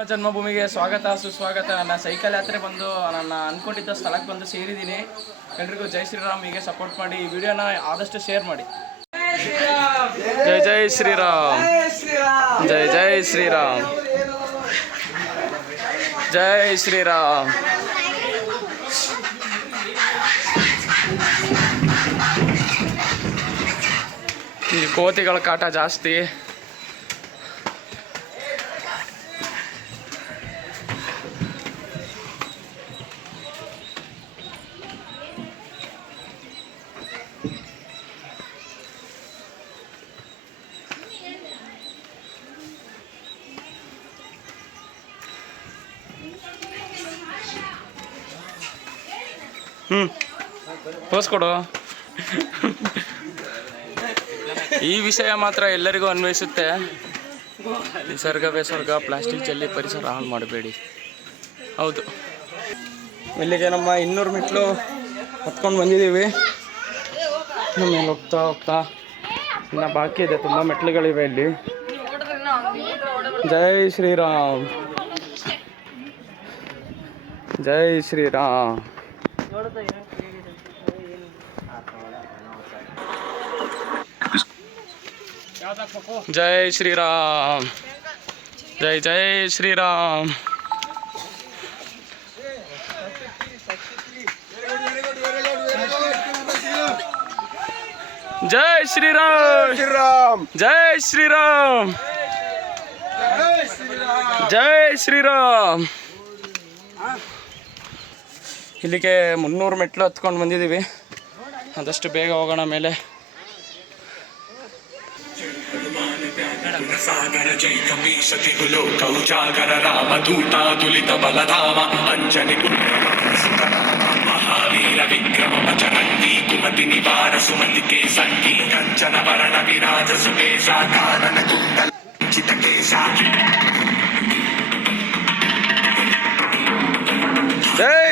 ನಮ್ಮ ಜನ್ಮಭೂಮಿಗೆ ಸ್ವಾಗತ, ಸುಸ್ವಾಗತ. ನನ್ನ ಸೈಕಲ್ ಯಾತ್ರೆ ಬಂದು ನನ್ನ ಅನ್ಕೊಂಡಿದ್ದ ಸ್ಥಳಕ್ಕೆ ಬಂದು ಸೇರಿದ್ದೀನಿ. ಎಲ್ರಿಗೂ ಜೈ ಶ್ರೀರಾಮ್, ಹೀಗೆ ಸಪೋರ್ಟ್ ಮಾಡಿ ಈ ವಿಡಿಯೋನ ಆದಷ್ಟು ಶೇರ್ ಮಾಡಿ. ಜೈ ಜೈ ಶ್ರೀರಾಮ್. ಜೈ ಜೈ ಶ್ರೀರಾಮ್. ಜೈ ಶ್ರೀರಾಮ್. ಈ ಕೋತಿಗಳ ಕಾಟ ಜಾಸ್ತಿ. ಹ್ಞೂ ಕೊಡು. ಈ ವಿಷಯ ಮಾತ್ರ ಎಲ್ಲರಿಗೂ ಅನ್ವಯಿಸುತ್ತೆ. ನಿಸರ್ಗ, ಬೇಸರ್ಗ, ಪ್ಲಾಸ್ಟಿಕ್ ಚೆಲ್ಲಿ ಪರಿಸರ ಹಾಳು ಮಾಡಬೇಡಿ. ಹೌದು. ಇಲ್ಲಿಗೆ ನಮ್ಮ ಇನ್ನೂರು ಮೆಟ್ಲು ಹತ್ಕೊಂಡು ಬಂದಿದ್ದೀವಿ. ಮೇಲೆ ಹೋಗ್ತಾ ಹೋಗ್ತಾ ಇನ್ನು ಬಾಕಿ ಇದೆ. ತುಂಬ ಮೆಟ್ಲುಗಳಿವೆ ಇಲ್ಲಿ. ಜೈ ಶ್ರೀರಾಮ್. ಜೈ ಶ್ರೀರಾಮ್. जय श्री राम जय जय श्री राम जय श्री राम श्री राम जय श्री राम जय श्री राम जय श्री राम ಇಲ್ಲಿಗೆ ಮುನ್ನೂರು ಮೆಟ್ಲು ಹತ್ಕೊಂಡು ಬಂದಿದ್ದೀವಿ. ಆದಷ್ಟು ಬೇಗ ಹೋಗೋಣ ಮೇಲೆ. ಸಾಗರ ಜೈತಮಿ ತಿಗುಲು ಕೌಜಾಗರ ರಾಮ ದೂತಾದುಲಿತ ಬಲಧಾಮ ಅಂಜನಿ ಮಹಾವೀರ ವಿಕ್ರಮ ಪಚರಂಗಿ ಕುಮತಿ ನಿವಾರ ಸುಮತಿಕೆ ಸಂಗಿ ಕಂಚನ ವರ್ಣ Viraja ಸುಬೇಶ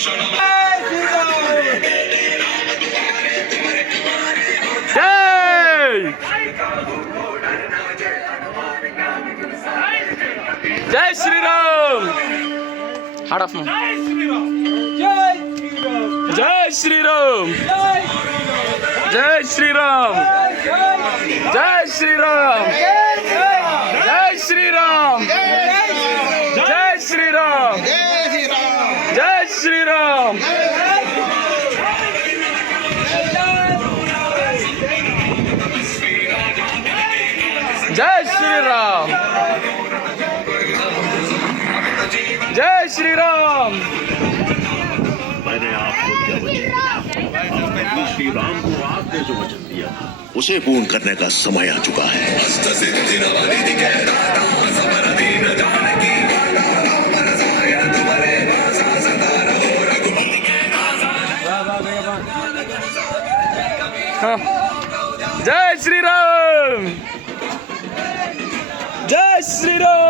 Jai Shri Ram! Hard of Jai Shri Ram! Jai Shri Ram! Jai Shri Ram! Jai जय श्री राम। मैंने आपको दिया वचन श्री राम को आपने जो वचन दिया उसे पूर्ण करने का समय आ चुका है। हाँ। जय श्री राम। जय Shri Ram.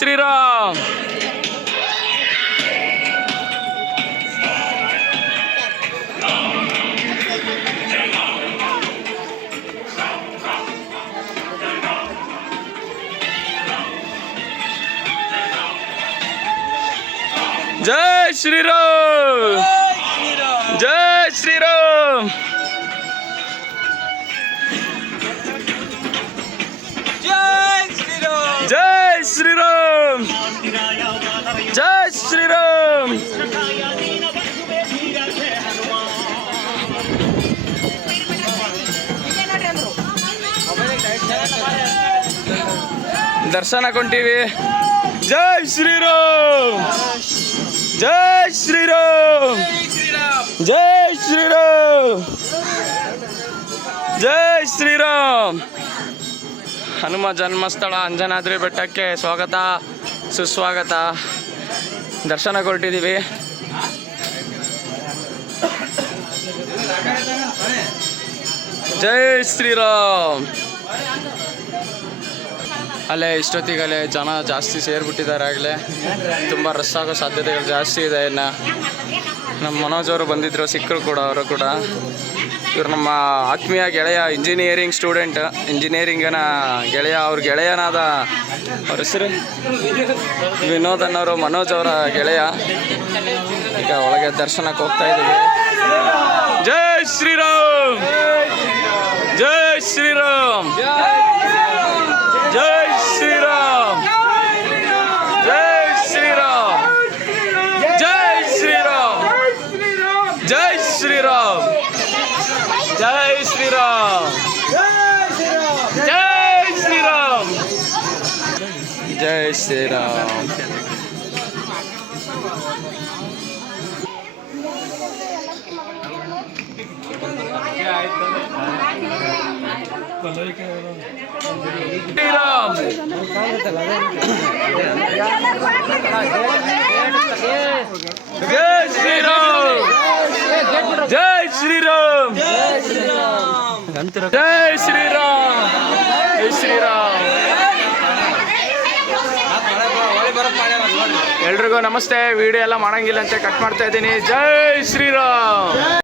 Sri Ram. Jai Shri Ram! Jai Shri Ram! Jai Shri Ram! Shriram. ದರ್ಶನ ಕೊಂಟೀವಿ ಜೈ ಶ್ರೀರಾಮ್. ಜೈ ಶ್ರೀರಾಮ್. ಜೈ ಶ್ರೀರಾಮ್. ಜೈ ಶ್ರೀರಾಮ್. ಹನುಮ ಜನ್ಮಸ್ಥಳ ಅಂಜನಾದ್ರಿ ಬೆಟ್ಟಕ್ಕೆ ಸ್ವಾಗತ, ಸುಸ್ವಾಗತ. ದರ್ಶನ ಕೊಟ್ಟಿದ್ದೀವಿ. ಜೈ ಶ್ರೀರಾಮ್. ಅಲ್ಲೇ ಇಷ್ಟೊತ್ತಿಗಲೇ ಜನ ಜಾಸ್ತಿ ಸೇರಿಬಿಟ್ಟಿದ್ದಾರೆ ಆಗಲೇ. ತುಂಬ ರಶ್ ಆಗೋ ಸಾಧ್ಯತೆಗಳು ಜಾಸ್ತಿ ಇದೆ ಇನ್ನು. ನಮ್ಮ ಮನೋಜ್ ಅವರು ಬಂದಿದ್ರು, ಸಿಕ್ಕರು ಕೂಡ, ಅವರು ಕೂಡ. ಇವರು ನಮ್ಮ ಆತ್ಮೀಯ ಗೆಳೆಯ ಇಂಜಿನಿಯರಿಂಗ್ ಸ್ಟೂಡೆಂಟ್ ಇಂಜಿನಿಯರಿಂಗನ ಗೆಳೆಯ, ಅವ್ರ ಗೆಳೆಯನಾದ ಅವ್ರ ಹೆಸರು? ವಿನೋದ್ ಅನ್ನೋರು, ಮನೋಜ್ ಅವರ ಗೆಳೆಯ. ಈಗ ಒಳಗೆ ದರ್ಶನಕ್ಕೆ ಹೋಗ್ತಾ ಇದ್ದೀವಿ. ಜೈ ಶ್ರೀರಾಮ್! ಜೈ Shriram! wish that Ram Jai Shri Ram Jai Shri Ram Jai Shri Ram Jai Shri Ram ಎಲ್ರಿಗೂ ನಮಸ್ತೆ ವಿಡಿಯೋ ಎಲ್ಲ ಮಾಡಂಗಿಲ್ಲ ಅಂತ ಕಟ್ ಮಾಡ್ತಾ ಇದ್ದೀನಿ. ಜೈ ಶ್ರೀರಾಮ್!